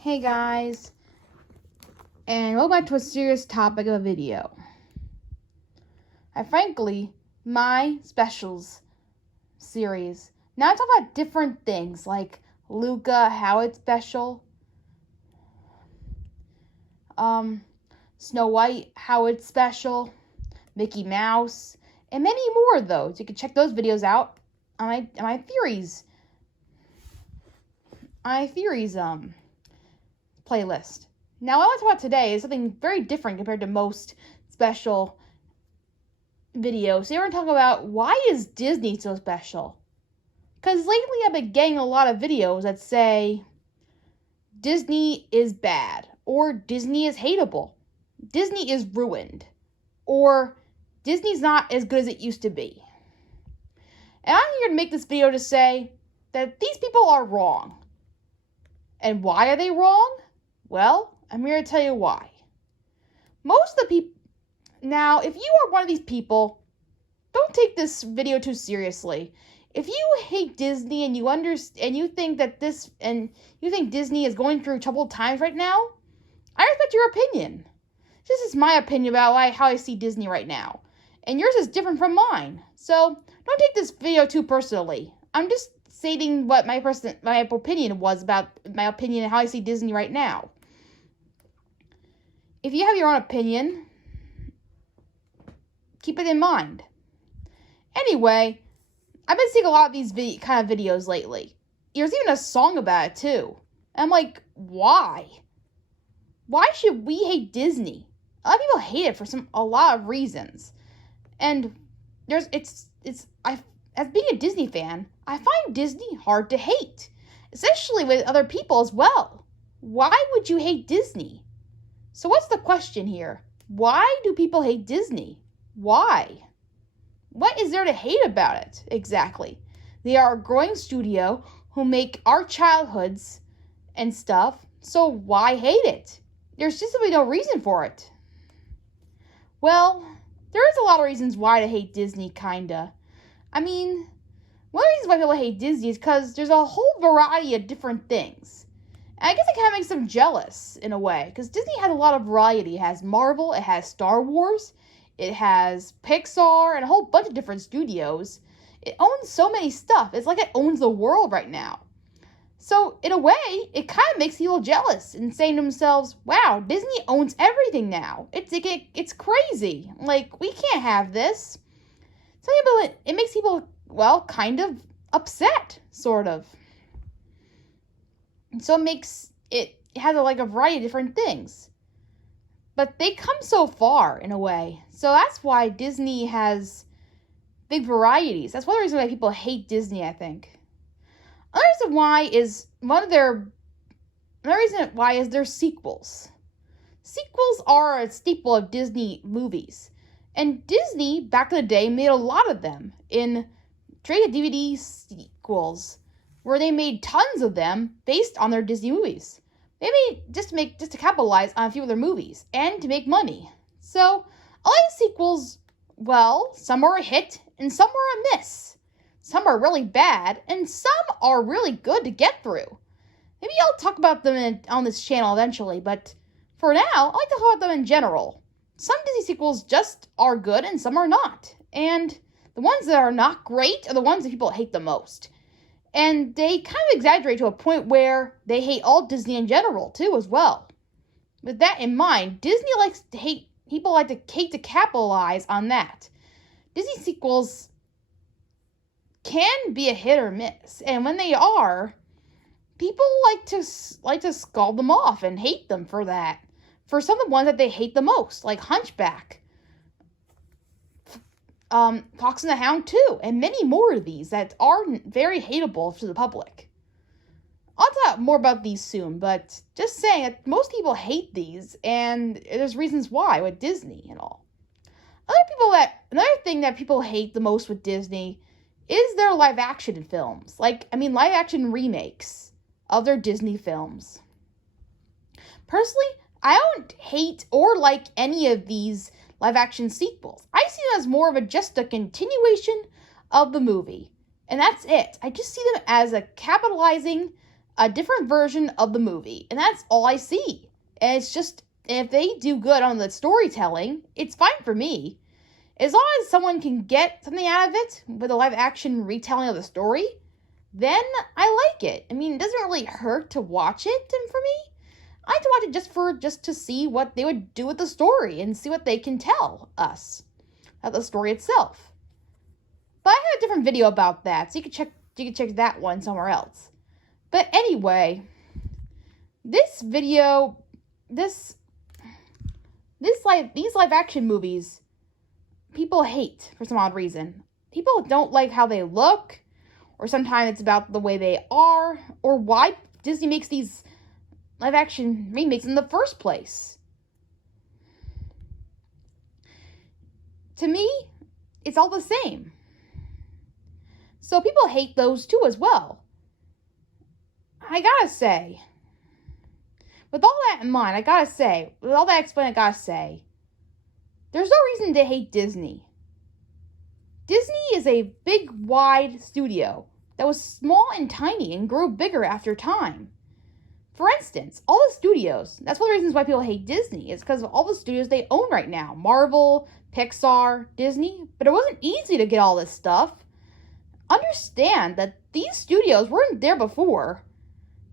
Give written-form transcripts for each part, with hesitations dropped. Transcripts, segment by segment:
Hey guys, and welcome back to a serious topic of a video. Frankly, my specials series. Now I talk about different things like Luca, how it's special. Snow White, how it's special. Mickey Mouse, and many more though. So you can check those videos out on my theories. Playlist. Now, what I want to talk about today is something very different compared to most special videos. So, we're going to talk about why is Disney so special? Because lately I've been getting a lot of videos that say Disney is bad, or Disney is hateable, Disney is ruined, or Disney's not as good as it used to be. And I'm here to make this video to say that these people are wrong. And why are they wrong? Well, I'm here to tell you why. Most of the people... Now, if you are one of these people, don't take this video too seriously. If you hate Disney and you think that you think Disney is going through troubled times right now, I respect your opinion. This is my opinion about how I see Disney right now. And yours is different from mine. So, don't take this video too personally. I'm just stating what my opinion was about my opinion and how I see Disney right now. If you have your own opinion, keep it in mind. Anyway, I've been seeing a lot of these kind of videos lately. There's even a song about it too. And I'm like, why? Why should we hate Disney? A lot of people hate it for a lot of reasons. And as being a Disney fan, I find Disney hard to hate, especially with other people as well. Why would you hate Disney? So what's the question here? Why do people hate Disney? Why? What is there to hate about it, exactly? They are a growing studio who make our childhoods and stuff, so why hate it? There's just simply no reason for it. Well, there is a lot of reasons why to hate Disney, kinda. I mean, one of the reasons why people hate Disney is because there's a whole variety of different things. And I guess it kind of makes them jealous, in a way, because Disney has a lot of variety. It has Marvel, it has Star Wars, it has Pixar, and a whole bunch of different studios. It owns so many stuff. It's like it owns the world right now. So, in a way, it kind of makes people jealous and saying to themselves, wow, Disney owns everything now. It's crazy. Like, we can't have this. It makes people, well, kind of upset, sort of. And so it has a variety of different things. But they come so far, in a way. So that's why Disney has big varieties. That's one reason why people hate Disney, I think. Another reason why is their sequels. Sequels are a staple of Disney movies. And Disney, back in the day, made a lot of them in straight-to-DVD sequels, where they made tons of them based on their Disney movies. They made just to capitalize on a few of their movies and to make money. So, a lot of sequels, well, some are a hit and some are a miss. Some are really bad and some are really good to get through. Maybe I'll talk about them on this channel eventually, but for now, I like to talk about them in general. Some Disney sequels just are good and some are not. And the ones that are not great are the ones that people hate the most. And they kind of exaggerate to a point where they hate all Disney in general, too, as well. With that in mind, Disney likes to hate, people like to hate to capitalize on that. Disney sequels can be a hit or miss. And when they are, people like to scald them off and hate them for that. For some of the ones that they hate the most, like Hunchback, Fox and the Hound 2, and many more of these that are very hateable to the public. I'll talk more about these soon, but just saying that most people hate these, and there's reasons why with Disney and all. Another thing that people hate the most with Disney is their live-action films. Live-action remakes of their Disney films. Personally, I don't hate or like any of these live-action sequels. I see them as more of just a continuation of the movie. And that's it. I just see them as a capitalizing a different version of the movie, and that's all I see. And it's just, if they do good on the storytelling, it's fine for me. As long as someone can get something out of it with a live action retelling of the story, then I like it. I mean, it doesn't really hurt to watch it, and for me, I like to watch it just to see what they would do with the story and see what they can tell us about the story itself. But I have a different video about that, so you can check that one somewhere else. But anyway, this video, these live action movies, people hate for some odd reason. People don't like how they look, or sometimes it's about the way they are, or why Disney makes these live action remakes in the first place. To me, it's all the same. So people hate those too as well. I gotta say, with all that in mind, with all that explained, I gotta say, there's no reason to hate Disney. Disney is a big, wide studio that was small and tiny and grew bigger after time. For instance, all the studios, that's one of the reasons why people hate Disney, is because of all the studios they own right now. Marvel, Pixar, Disney. But it wasn't easy to get all this stuff. Understand that these studios weren't there before.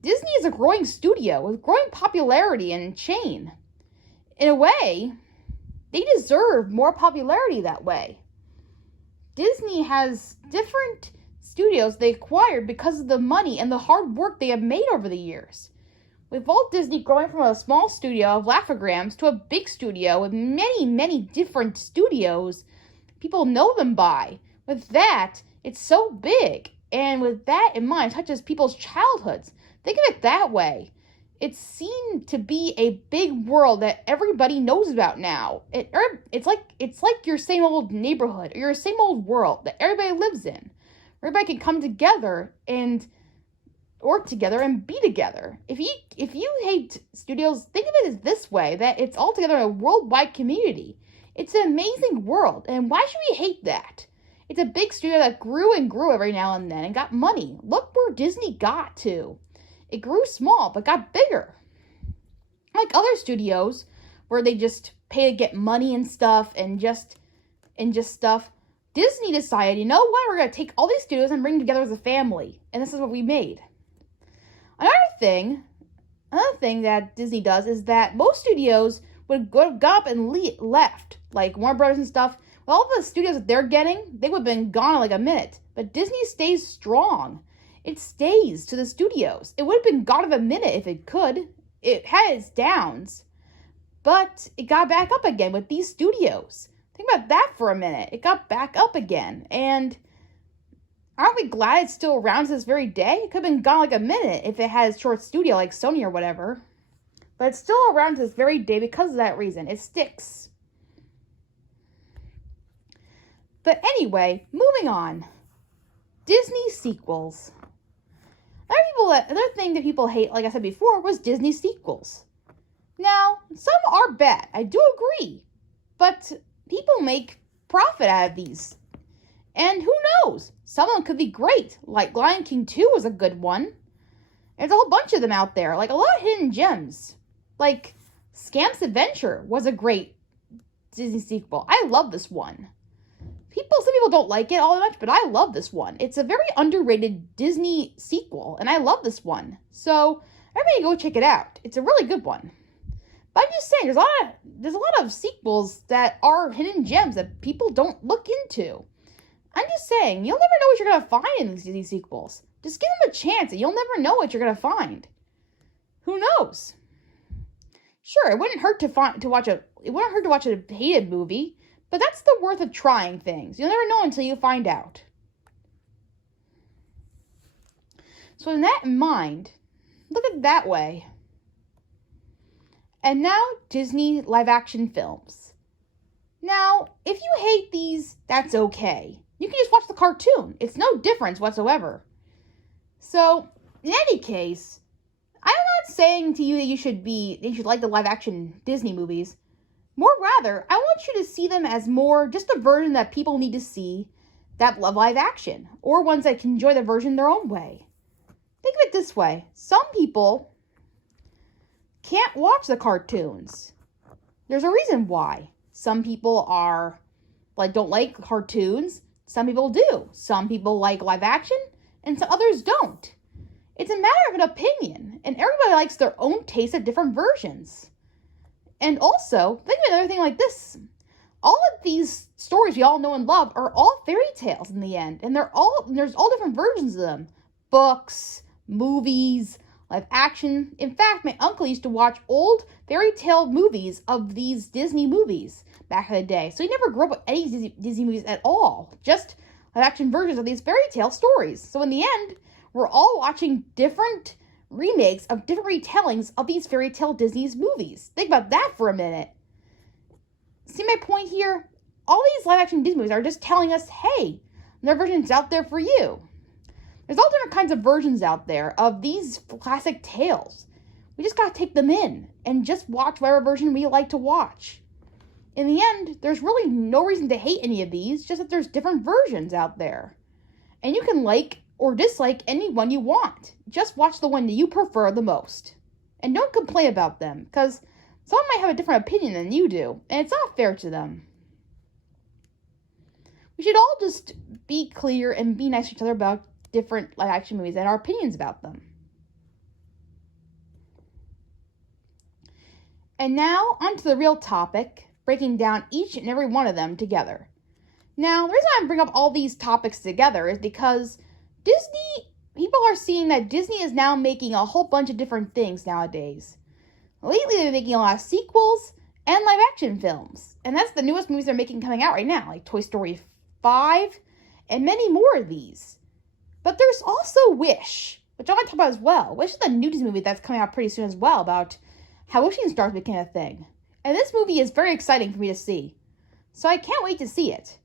Disney is a growing studio with growing popularity and chain. In a way, they deserve more popularity that way. Disney has different studios they acquired because of the money and the hard work they have made over the years. With Walt Disney growing from a small studio of Laugh-O-Grams to a big studio with many, many different studios people know them by. With that, it's so big. And with that in mind, it touches people's childhoods. Think of it that way. It's seen to be a big world that everybody knows about now. It's like your same old neighborhood or your same old world that everybody lives in. Everybody can come together and work together and be together. If you hate studios, think of it as this way, that it's all together in a worldwide community. It's an amazing world, and why should we hate that? It's a big studio that grew and grew every now and then and got money. Look where Disney got to. It grew small, but got bigger. Like other studios, where they just pay to get money and stuff, and just stuff, Disney decided, you know what, we're going to take all these studios and bring them together as a family. And this is what we made. Another thing that Disney does is that most studios would go up and left, like Warner Brothers and stuff. With all the studios that they're getting, they would have been gone in like a minute. But Disney stays strong. It stays to the studios. It would have been gone in a minute if it could. It had its downs. But it got back up again with these studios. Think about that for a minute. It got back up again. And aren't we glad it's still around to this very day? It could have been gone like a minute if it had a short studio like Sony or whatever. But it's still around to this very day because of that reason. It sticks. But anyway, moving on. Disney sequels. Another thing that people hate, like I said before, was Disney sequels. Now, some are bad. I do agree. But people make profit out of these. And who knows? Some of them could be great. Like Lion King 2 was a good one. There's a whole bunch of them out there. Like a lot of hidden gems. Like Scamp's Adventure was a great Disney sequel. I love this one. Some people don't like it all that much, but I love this one. It's a very underrated Disney sequel, and I love this one. So everybody go check it out. It's a really good one. But I'm just saying, there's a lot of sequels that are hidden gems that people don't look into. I'm just saying, you'll never know what you're going to find in these sequels. Just give them a chance, and you'll never know what you're going to find. Who knows? Sure, it wouldn't hurt to watch a hated movie, but that's the worth of trying things. You'll never know until you find out. So with that in mind, look at it that way. And now, Disney live-action films. Now, if you hate these, that's okay. You can just watch the cartoon. It's no difference whatsoever. So, in any case, I'm not saying to you that you should like the live-action Disney movies. More rather, I want you to see them as more just a version that people need to see that love live action, or ones that can enjoy the version their own way. Think of it this way. Some people can't watch the cartoons. There's a reason why. Some people don't like cartoons. Some people do. Some people like live action, and some others don't. It's a matter of an opinion, and everybody likes their own taste of different versions. And also, think of another thing like this. All of these stories we all know and love are all fairy tales in the end, and there's all different versions of them. Books, movies, live action. In fact, my uncle used to watch old fairy tale movies of these Disney movies back in the day. So he never grew up with any Disney movies at all, just live action versions of these fairy tale stories. So in the end, we're all watching different remakes of different retellings of these fairy tale Disney's movies. Think about that for a minute. See my point here? All these live action Disney movies are just telling us, hey, there are versions out there for you. There's all different kinds of versions out there of these classic tales. We just gotta take them in and just watch whatever version we like to watch. In the end, there's really no reason to hate any of these, just that there's different versions out there. And you can like or dislike any one you want. Just watch the one that you prefer the most. And don't complain about them, because someone might have a different opinion than you do, and it's not fair to them. We should all just be clear and be nice to each other about different live action movies and our opinions about them. And now, on to the real topic, breaking down each and every one of them together. Now, the reason I bring up all these topics together is because people are seeing that Disney is now making a whole bunch of different things nowadays. Lately, they're making a lot of sequels and live action films. And that's the newest movies they're making coming out right now, like Toy Story 5 and many more of these. But there's also Wish, which I want to talk about as well. Wish is the new Disney movie that's coming out pretty soon as well, about how wishing stars became a thing. And this movie is very exciting for me to see. So I can't wait to see it.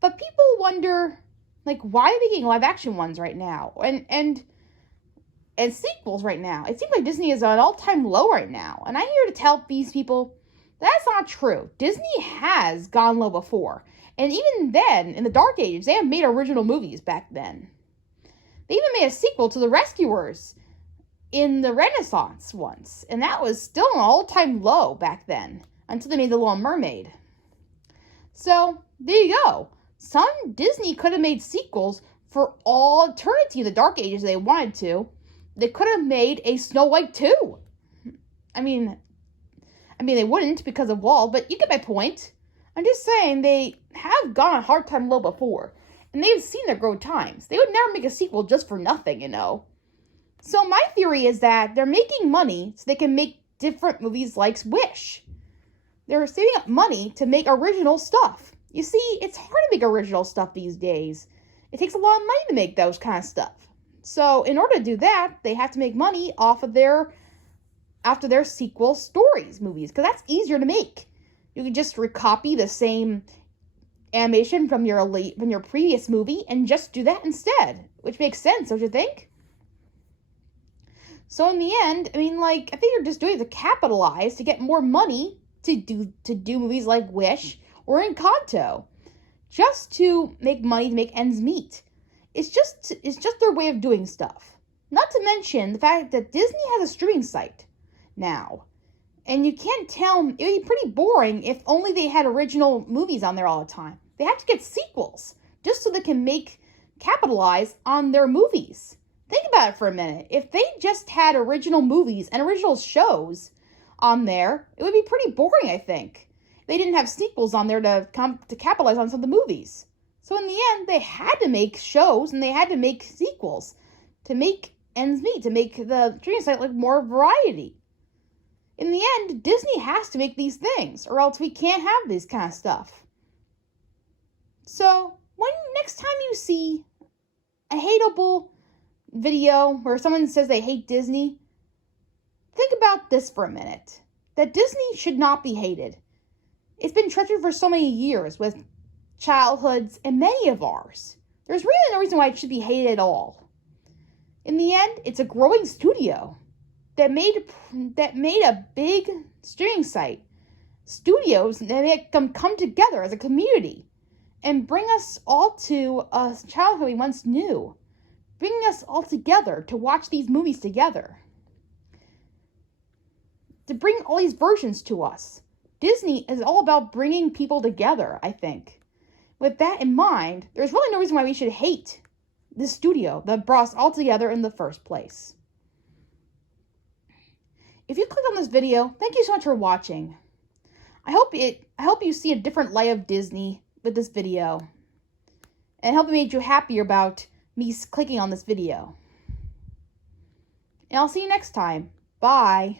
But people wonder, why are they making live action ones right now? And sequels right now? It seems like Disney is at an all-time low right now. And I'm here to tell these people that's not true. Disney has gone low before. And even then, in the Dark Ages, they have made original movies back then. They even made a sequel to The Rescuers in the Renaissance once. And that was still an all-time low back then, until they made The Little Mermaid. So, there you go. Disney could have made sequels for all eternity in the Dark Ages if they wanted to. They could have made a Snow White 2. I mean, they wouldn't because of Wall, but you get my point. I'm just saying they have gone a hard time low before, and they've seen their growth times. They would never make a sequel just for nothing, So my theory is that they're making money so they can make different movies like Wish. They're saving up money to make original stuff. You see, it's hard to make original stuff these days. It takes a lot of money to make those kind of stuff. So in order to do that, they have to make money after their sequel stories movies, because that's easier to make. You can just recopy the same animation from your previous movie and just do that instead, which makes sense, don't you think? So in the end, I think they're just doing it to capitalize to get more money to do movies like Wish or Encanto, just to make money to make ends meet. It's just their way of doing stuff. Not to mention the fact that Disney has a streaming site now. And you can't tell, it would be pretty boring if only they had original movies on there all the time. They have to get sequels just so they can capitalize on their movies. Think about it for a minute. If they just had original movies and original shows on there, it would be pretty boring, I think. They didn't have sequels on there to capitalize on some of the movies. So in the end, they had to make shows and they had to make sequels to make ends meet, to make the streaming site more variety. In the end, Disney has to make these things, or else we can't have this kind of stuff. So, next time you see a hateable video where someone says they hate Disney, think about this for a minute. That Disney should not be hated. It's been treasured for so many years with childhoods and many of ours. There's really no reason why it should be hated at all. In the end, it's a growing studio that made a big streaming site. Studios that make them come together as a community and bring us all to a childhood we once knew. bringing us all together to watch these movies together. To bring all these versions to us. Disney is all about bringing people together, I think. With that in mind, there's really no reason why we should hate this studio that brought us all together in the first place. If you clicked on this video, thank you so much for watching. I hope you see a different light of Disney with this video. And I hope it made you happier about me clicking on this video. And I'll see you next time. Bye.